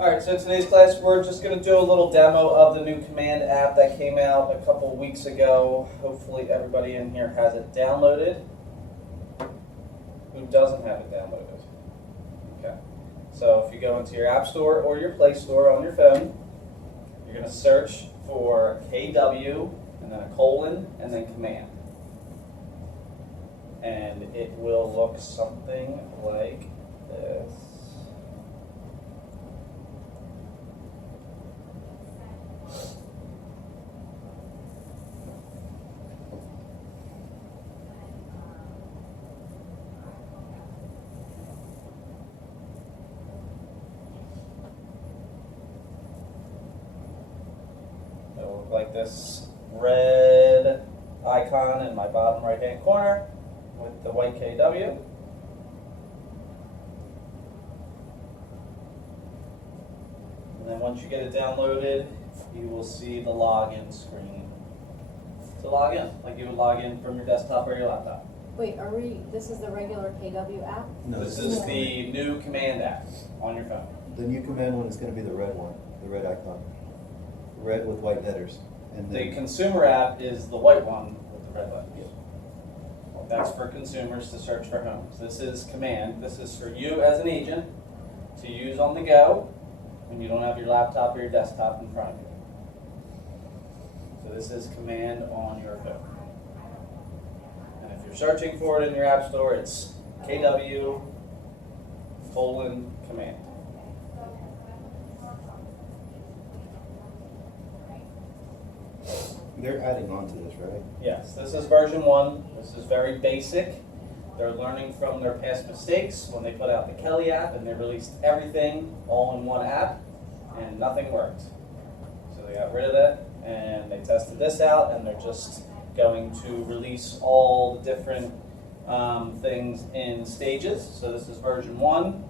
Alright, so today's class we're just going to do a little demo of the new command app that came out a couple weeks ago. Hopefully everybody in here has it downloaded. Who doesn't have it downloaded? Okay. So if you go into your App Store or your Play Store on your phone, you're going to search for KW and then a colon and then command. And it will look something like this. It'll look like this red icon in my bottom right hand corner with the white KW. And then once you get it downloaded, you will see the login screen to log in, like you would log in from your desktop or your laptop. Wait, this is the regular KW app? No, This is the new command app on your phone. the new command one is going to be the red one, the red icon, red with white letters, and The then consumer app is the white one with the red letters. That's for consumers to search for homes. This is command. This is for you as an agent to use on the go when you don't have your laptop or your desktop in front of you. So this is command on your phone. And if you're searching for it in your app store, it's KW command. they're adding on to this, right? Yes, this is version 1. This is very basic. They're learning from their past mistakes when they put out the Keller app and they released everything all in one app and nothing worked. So they got rid of that and they tested this out and they're just going to release all the different things in stages. So this is version 1.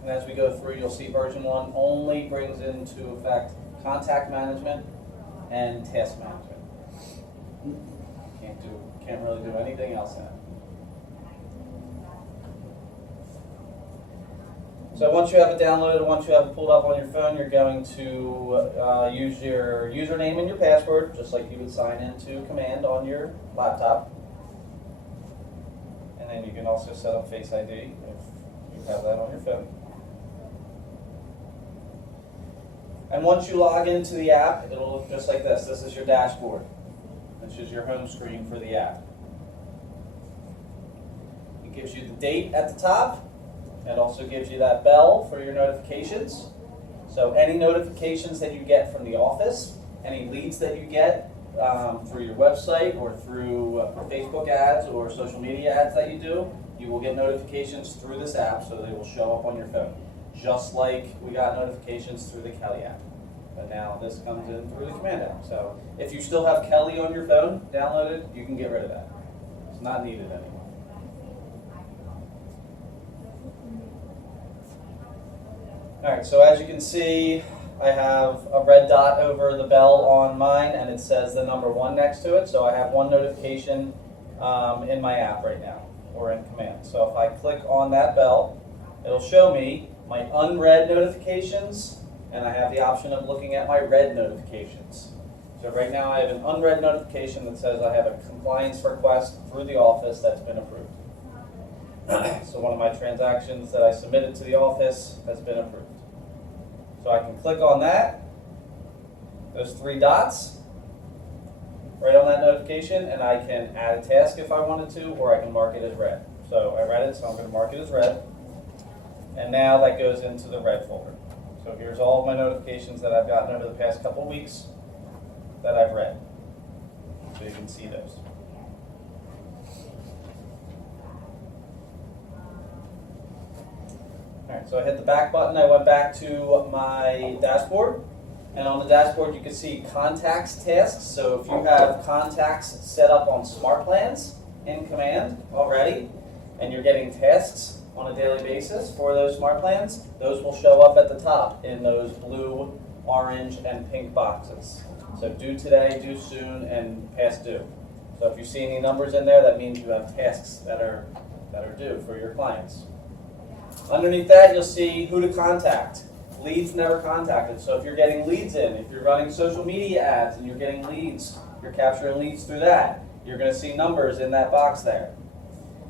And as we go through, you'll see version 1 only brings into effect contact management and task management. Can't really do anything else in it. So once you have it downloaded, once you have it pulled up on your phone, you're going to use your username and your password, just like you would sign into command on your laptop. And then you can also set up Face ID if you have that on your phone. And once you log into the app, it'll look just like this. This is your dashboard. This is your home screen for the app. It gives you the date at the top. It also gives you that bell for your notifications. So any notifications that you get from the office, any leads that you get through your website or through Facebook ads or social media ads that you do, you will get notifications through this app, so they will show up on your phone. Just like we got notifications through the Kelly app. But now this comes in through the command app. So if you still have Kelly on your phone downloaded, you can get rid of that. It's not needed anymore. Alright, so as you can see, I have a red dot over the bell on mine and it says the number 1 next to it. So I have one notification in my app right now, or in command. So if I click on that bell, it'll show me my unread notifications, and I have the option of looking at my read notifications. So right now I have an unread notification that says I have a compliance request through the office that's been approved. So one of my transactions that I submitted to the office has been approved. So I can click on that, those 3 dots, right on that notification, and I can add a task if I wanted to, or I can mark it as read. So I read it, so I'm going to mark it as read. And now that goes into the red folder. So here's all of my notifications that I've gotten over the past couple of weeks that I've read. So you can see those. Alright, so I hit the back button, I went back to my dashboard. And on the dashboard you can see contacts tasks. So if you have contacts set up on smart plans in command already, and you're getting tasks on a daily basis for those smart plans, those will show up at the top in those blue, orange, and pink boxes. So due today, due soon, and past due. So if you see any numbers in there, that means you have tasks that are due for your clients. Underneath that, you'll see who to contact. leads never contacted. So if you're getting leads in, if you're running social media ads and you're getting leads, you're capturing leads through that, you're going to see numbers in that box there.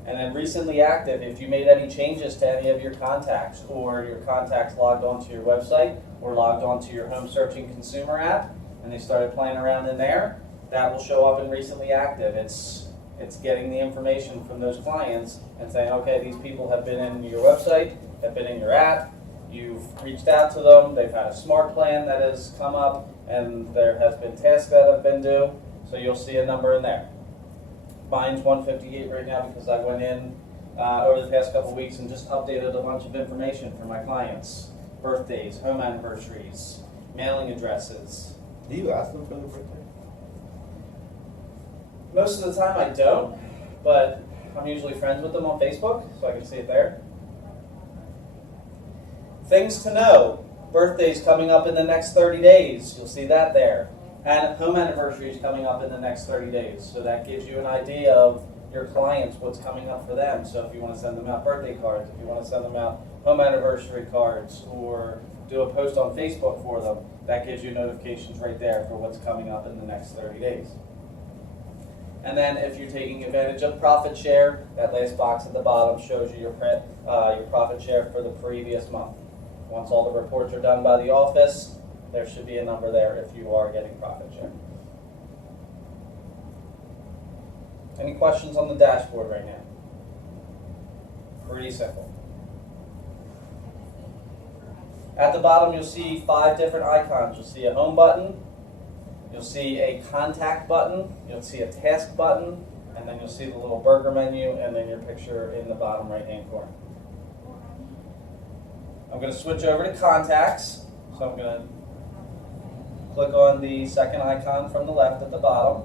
And then recently active, if you made any changes to any of your contacts, or your contacts logged onto your website or logged onto your home searching consumer app and they started playing around in there, that will show up in recently active. It's getting the information from those clients and saying, okay, these people have been in your website, have been in your app, you've reached out to them, they've had a smart plan that has come up, and there has been tasks that have been due, so you'll see a number in there. Mine's 158 right now because I went in over the past couple weeks and just updated a bunch of information for my clients. Birthdays, home anniversaries, mailing addresses. Do you ask them for their birthday? Most of the time I don't, but I'm usually friends with them on Facebook, so I can see it there. Things to know. Birthdays coming up in the next 30 days. You'll see that there. And home anniversaries coming up in the next 30 days. So that gives you an idea of your clients, what's coming up for them. So if you want to send them out birthday cards, if you want to send them out home anniversary cards, or do a post on Facebook for them, that gives you notifications right there for what's coming up in the next 30 days. And then if you're taking advantage of profit share, that last box at the bottom shows you your profit share for the previous month. Once all the reports are done by the office, there should be a number there if you are getting profit share. Any questions on the dashboard right now? Pretty simple. At the bottom, you'll see 5 different icons. You'll see a home button, you'll see a contact button, you'll see a task button, and then you'll see the little burger menu, and then your picture in the bottom right-hand corner. I'm going to switch over to contacts, so I'm going to click on the second icon from the left at the bottom.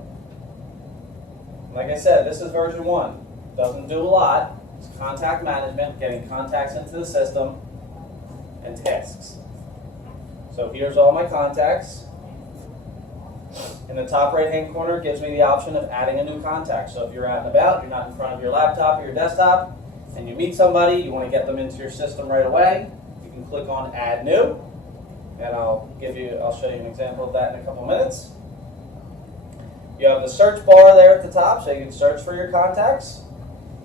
Like I said, this is version 1. Doesn't do a lot. It's contact management, getting contacts into the system, and tasks. So here's all my contacts. In the top right-hand corner, it gives me the option of adding a new contact. So if you're out and about, you're not in front of your laptop or your desktop, and you meet somebody, you want to get them into your system right away, you can click on Add New, and I'll show you an example of that in a couple minutes. You have the search bar there at the top, so you can search for your contacts.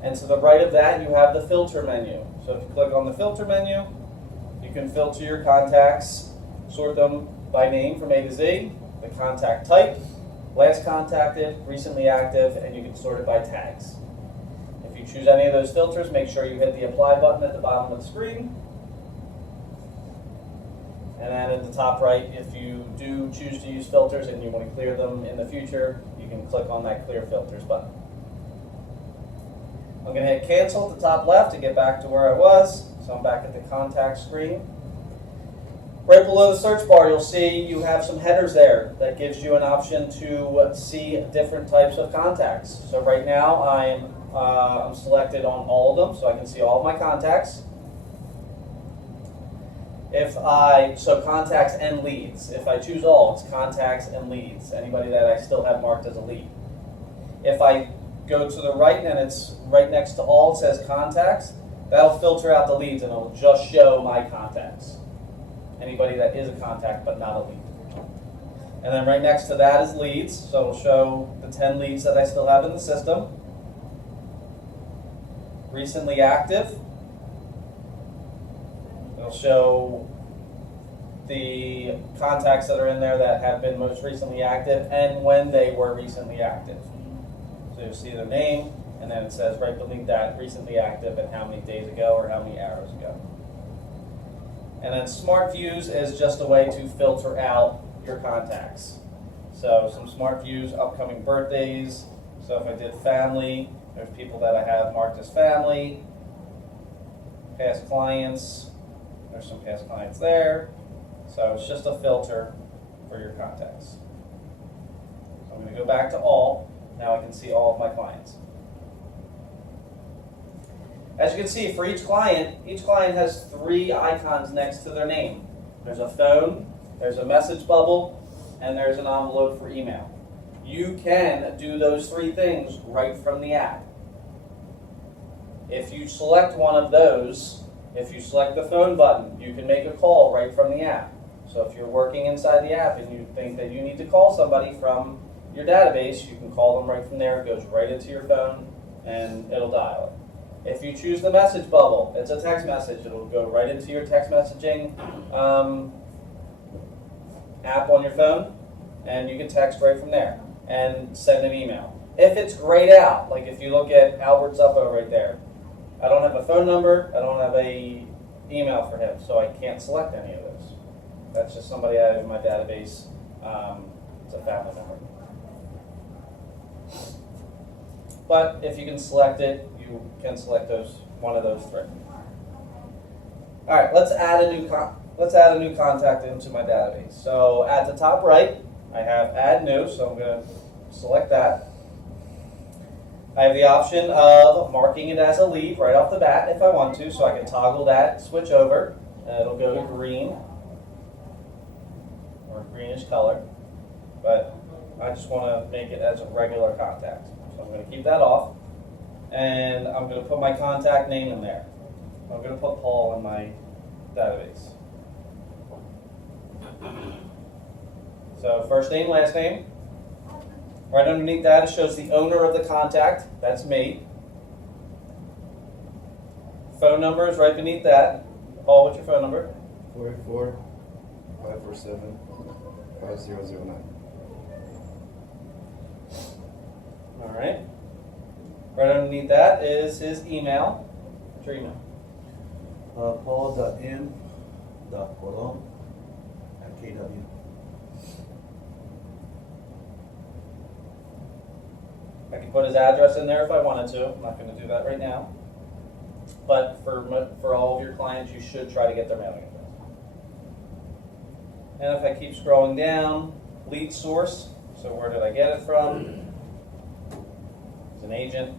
And to the right of that, you have the filter menu. So if you click on the filter menu, you can filter your contacts, sort them by name from A to Z, the contact type, last contacted, recently active, and you can sort it by tags. If you choose any of those filters, make sure you hit the apply button at the bottom of the screen. And then at the top right, if you do choose to use filters and you want to clear them in the future, you can click on that clear filters button. I'm going to hit cancel at the top left to get back to where I was. So I'm back at the contact screen. Right below the search bar, you'll see you have some headers there that gives you an option to see different types of contacts. So right now I'm selected on all of them, so I can see all of my contacts. So contacts and leads. If I choose all, it's contacts and leads. Anybody that I still have marked as a lead. If I go to the right and it's right next to all, it says contacts, that'll filter out the leads and it'll just show my contacts. Anybody that is a contact but not a lead. And then right next to that is leads, so it'll show the 10 leads that I still have in the system. Recently active. It'll show the contacts that are in there that have been most recently active and when they were recently active. So you'll see their name, and then it says right beneath that recently active and how many days ago or how many hours ago. And then Smart Views is just a way to filter out your contacts. So some Smart Views, upcoming birthdays. So if I did family, there's people that I have marked as family. Past clients, there's some past clients there. So it's just a filter for your contacts. So I'm going to go back to all. Now I can see all of my clients. As you can see, for each client has 3 icons next to their name. There's a phone, there's a message bubble, and there's an envelope for email. You can do those 3 things right from the app. If you select one of those, If you select the phone button, you can make a call right from the app. So if you're working inside the app and you think that you need to call somebody from your database, you can call them right from there. It goes right into your phone and it'll dial it. If you choose the message bubble, it's a text message. It'll go right into your text messaging app on your phone, and you can text right from there and send an email. If it's grayed out, like if you look at Albert Zuppo right there, I don't have a phone number, I don't have a email for him, so I can't select any of those. That's just somebody I have in my database. It's a family member. But if you can select it, you can select one of those three. All right, let's add a new contact into my database. So at the top right, I have Add New, so I'm going to select that. I have the option of marking it as a lead right off the bat if I want to, so I can toggle that, switch over, and it'll go to green, or greenish color. But I just want to make it as a regular contact. So I'm going to keep that off, and I'm going to put my contact name in there. I'm going to put Paul in my database. So first name, last name. Right underneath that, it shows the owner of the contact. That's me. Phone number is right beneath that. Paul, what's your phone number? 484-547-5009. All right. Right underneath that is his email. What's your email? Paul.m.colon@KW. I can put his address in there if I wanted to. I'm not going to do that right now. But for all of your clients, you should try to get their mailing address. And if I keep scrolling down, lead source. So where did I get it from? It's an agent.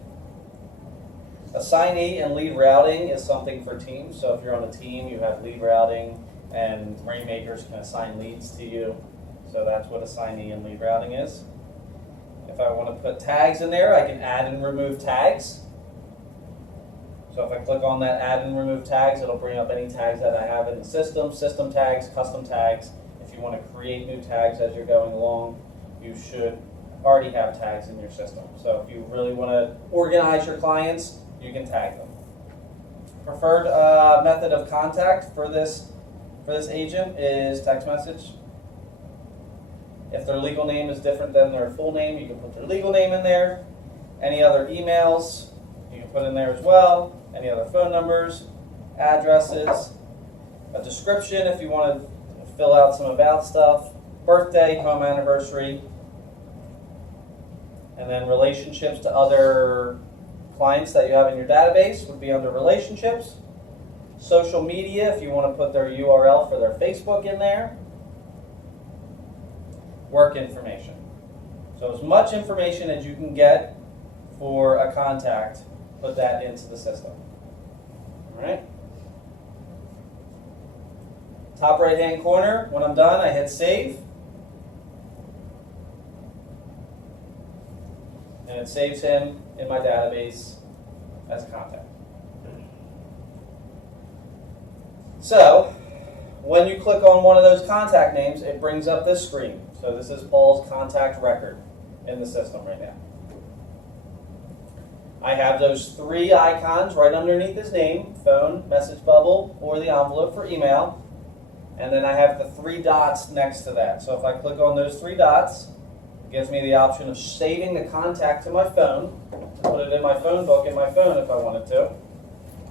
Assignee and lead routing is something for teams. So if you're on a team, you have lead routing, and Rainmakers can assign leads to you. So that's what assignee and lead routing is. If I want to put tags in there, I can add and remove tags. So if I click on that add and remove tags, it'll bring up any tags that I have in the system, system tags, custom tags. If you want to create new tags as you're going along, you should already have tags in your system. So if you really want to organize your clients, you can tag them. Preferred method of contact for this agent is text message. If their legal name is different than their full name, you can put their legal name in there. Any other emails, you can put in there as well. Any other phone numbers, addresses, a description if you want to fill out some about stuff, birthday, home anniversary, and then relationships to other clients that you have in your database would be under relationships. Social media, if you want to put their URL for their Facebook in there. Work information. So as much information as you can get for a contact, put that into the system. All right. Top right hand corner, when I'm done, I hit save. And it saves him in my database as a contact. So, when you click on one of those contact names, it brings up this screen. So this is Paul's contact record in the system right now. I have those three icons right underneath his name, phone, message bubble, or the envelope for email. And then I have the three dots next to that. So if I click on those three dots, it gives me the option of saving the contact to my phone, to put it in my phone book in my phone if I wanted to.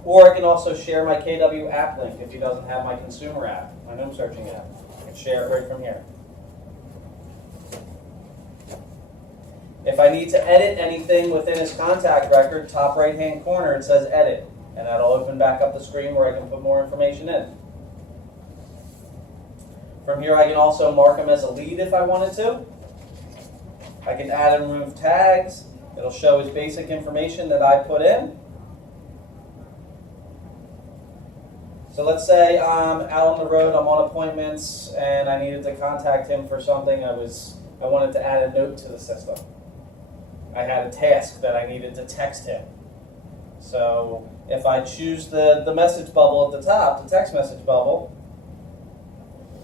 Or I can also share my KW app link if he doesn't have my consumer app, my home searching app. I can share it right from here. If I need to edit anything within his contact record, top right hand corner it says edit, and that'll open back up the screen where I can put more information in. From here I can also mark him as a lead if I wanted to. I can add and remove tags. It'll show his basic information that I put in. So let's say I'm out on the road, I'm on appointments, and I needed to contact him for something. I wanted to add a note to the system. I had a task that I needed to text him. So if I choose the message bubble at the top, the text message bubble,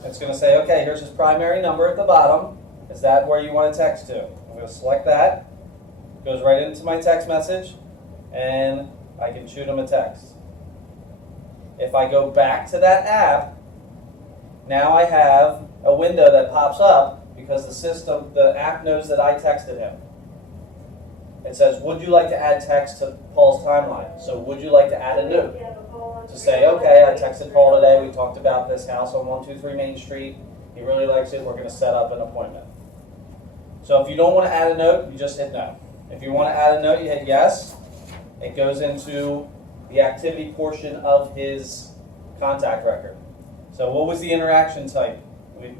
it's going to say, okay, here's his primary number at the bottom. Is that where you want to text to? I'm going to select that. It goes right into my text message, and I can shoot him a text. If I go back to that app, now I have a window that pops up because the app knows that I texted him. It says, would you like to add text to Paul's timeline? So would you like to add a note? To say, okay, I texted Paul today, we talked about this house on 123 Main Street. He really likes it, we're going to set up an appointment. So if you don't want to add a note, you just hit no. If you want to add a note, you hit yes. It goes into the activity portion of his contact record. So what was the interaction type?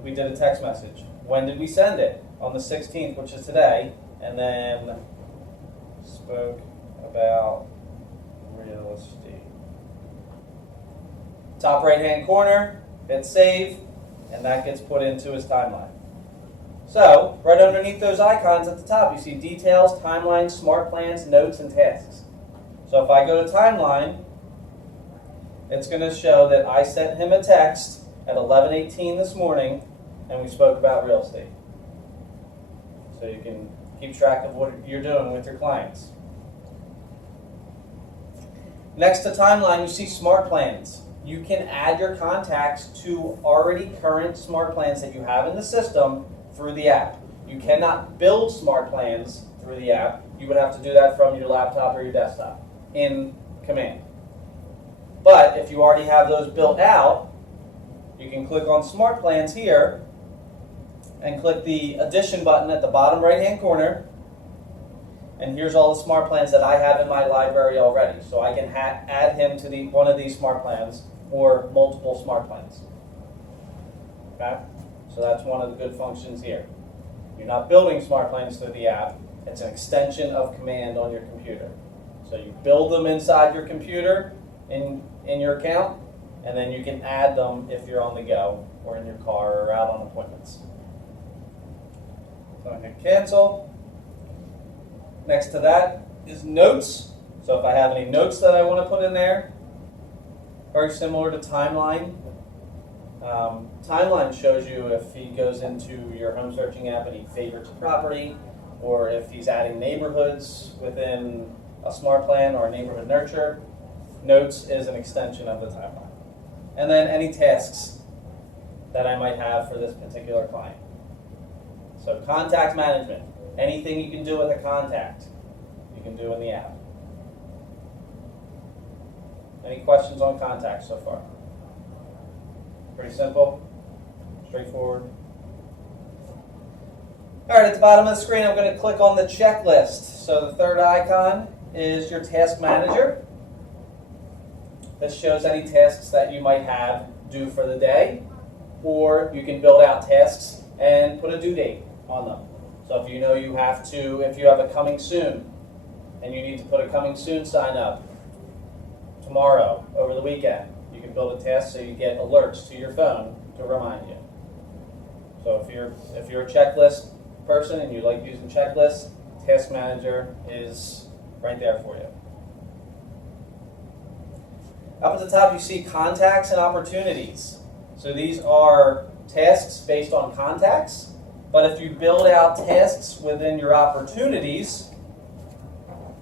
We did a text message. When did we send it? On the 16th, which is today, and then spoke about real estate. Top right-hand corner, hit save, and that gets put into his timeline. So, right underneath those icons at the top, you see details, timeline, smart plans, notes, and tasks. So if I go to timeline, it's going to show that I sent him a text at 11:18 this morning, and we spoke about real estate. So you can keep track of what you're doing with your clients. Next to timeline, you see smart plans. You can add your contacts to already current smart plans that you have in the system through the app. You cannot build smart plans through the app. You would have to do that from your laptop or your desktop in Command. But if you already have those built out, you can click on Smart Plans here and click the Addition button at the bottom right-hand corner. And here's all the smart plans that I have in my library already. So I can add him to one of these smart plans or multiple smart plans. Okay? So that's one of the good functions here. You're not building smart plans through the app. It's an extension of Command on your computer. So you build them inside your computer in your account, and then you can add them if you're on the go or in your car or out on appointments. So I'm going to cancel. Next to that is notes. So if I have any notes that I want to put in there, very similar to timeline. Timeline shows you if he goes into your home searching app and he favorites a property, or if he's adding neighborhoods within a smart plan or a neighborhood nurture. Notes is an extension of the timeline. And then any tasks that I might have for this particular client. So contact management. Anything you can do with a contact, you can do in the app. Any questions on contacts so far? Pretty simple, straightforward. All right, at the bottom of the screen, I'm going to click on the checklist. So the third icon is your task manager. This shows any tasks that you might have due for the day, or you can build out tasks and put a due date on them. So if you know if you have a coming soon, and you need to put a coming soon sign up tomorrow, over the weekend, you can build a task so you get alerts to your phone to remind you. So if you're a checklist person and you like using checklists, Task Manager is right there for you. Up at the top you see contacts and opportunities. So these are tasks based on contacts, but if you build out tasks within your opportunities,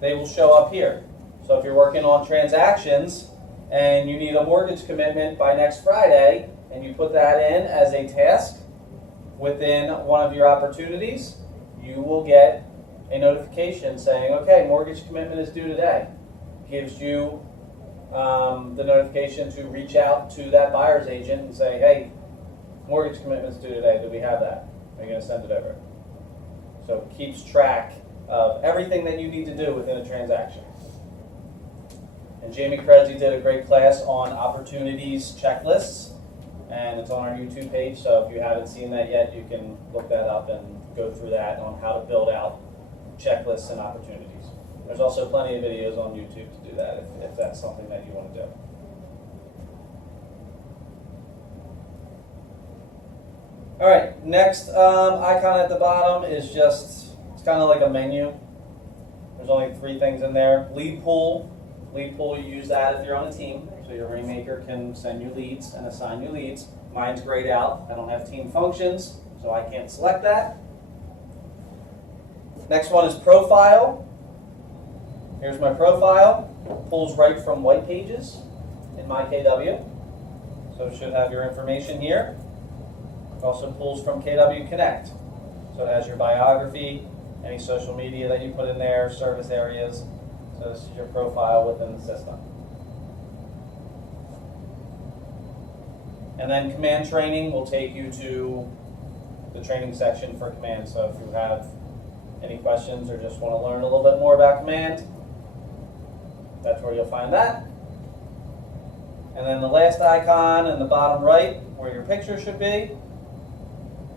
they will show up here. So if you're working on transactions and you need a mortgage commitment by next Friday, and you put that in as a task within one of your opportunities, you will get a notification saying, okay, mortgage commitment is due today. Gives you the notification to reach out to that buyer's agent and say, hey, mortgage commitment's due today. Do we have that? Are you going to send it over? So it keeps track of everything that you need to do within a transaction. And Jamie Krezi did a great class on opportunities checklists, and it's on our YouTube page, so if you haven't seen that yet, you can look that up and go through that on how to build out checklists and opportunities. There's also plenty of videos on YouTube to do that if that's something that you want to do. All right, next icon at the bottom is it's kind of like a menu. There's only 3 things in there. Lead pool, Lead pool, you use that if you're on a team, so your Rainmaker can send you leads and assign you leads. Mine's grayed out. I don't have team functions, so I can't select that. Next one is profile. Here's my profile. Pulls right from White Pages in my KW. So it should have your information here. It also pulls from KW Connect. So it has your biography, any social media that you put in there, service areas. So this is your profile within the system. And then command training will take you to the training section for command. So if you have any questions or just want to learn a little bit more about command, that's where you'll find that. And then the last icon in the bottom right, where your picture should be,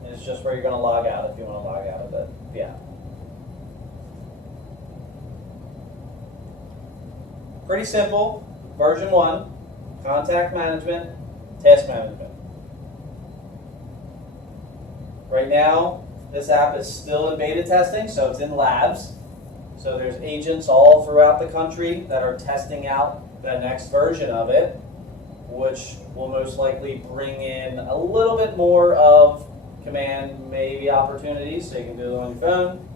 is just where you're going to log out if you want to log out of the app. Pretty simple. Version 1, contact management, task management. Right now, this app is still in beta testing, so it's in labs. So there's agents all throughout the country that are testing out the next version of it, which will most likely bring in a little bit more of command, maybe opportunities, so you can do it on your phone.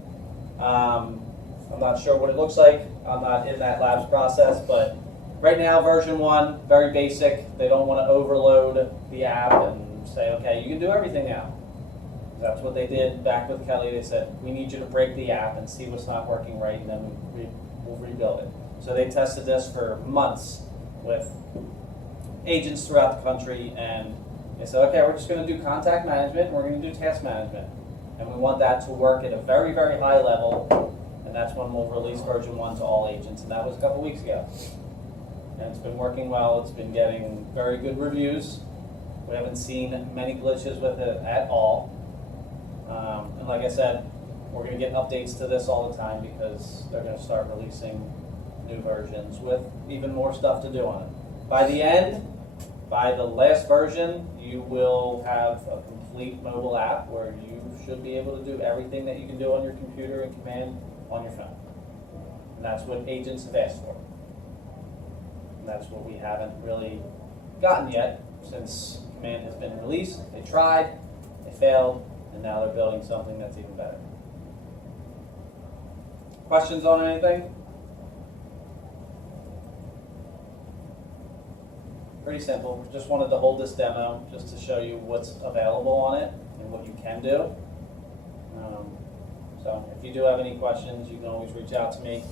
I'm not sure what it looks like. I'm not in that labs process, but right now, version 1, very basic. They don't want to overload the app and say, okay, you can do everything now. That's what they did back with Kelly. They said, we need you to break the app and see what's not working right, and then we'll rebuild it. So they tested this for months with agents throughout the country, and they said, okay, we're just going to do contact management, and we're going to do task management. And we want that to work at a very, very high level, and that's when we'll release version 1 to all agents, and that was a couple weeks ago. And it's been working well. It's been getting very good reviews. We haven't seen many glitches with it at all. And like I said, we're going to get updates to this all the time because they're going to start releasing new versions with even more stuff to do on it. By the end, by the last version, you will have a complete mobile app where you should be able to do everything that you can do on your computer and command on your phone. And that's what agents have asked for. And that's what we haven't really gotten yet since command has been released. They tried, they failed, and now they're building something that's even better. Questions on anything? Pretty simple. Just wanted to hold this demo just to show you what's available on it and what you can do. So if you do have any questions, you can always reach out to me.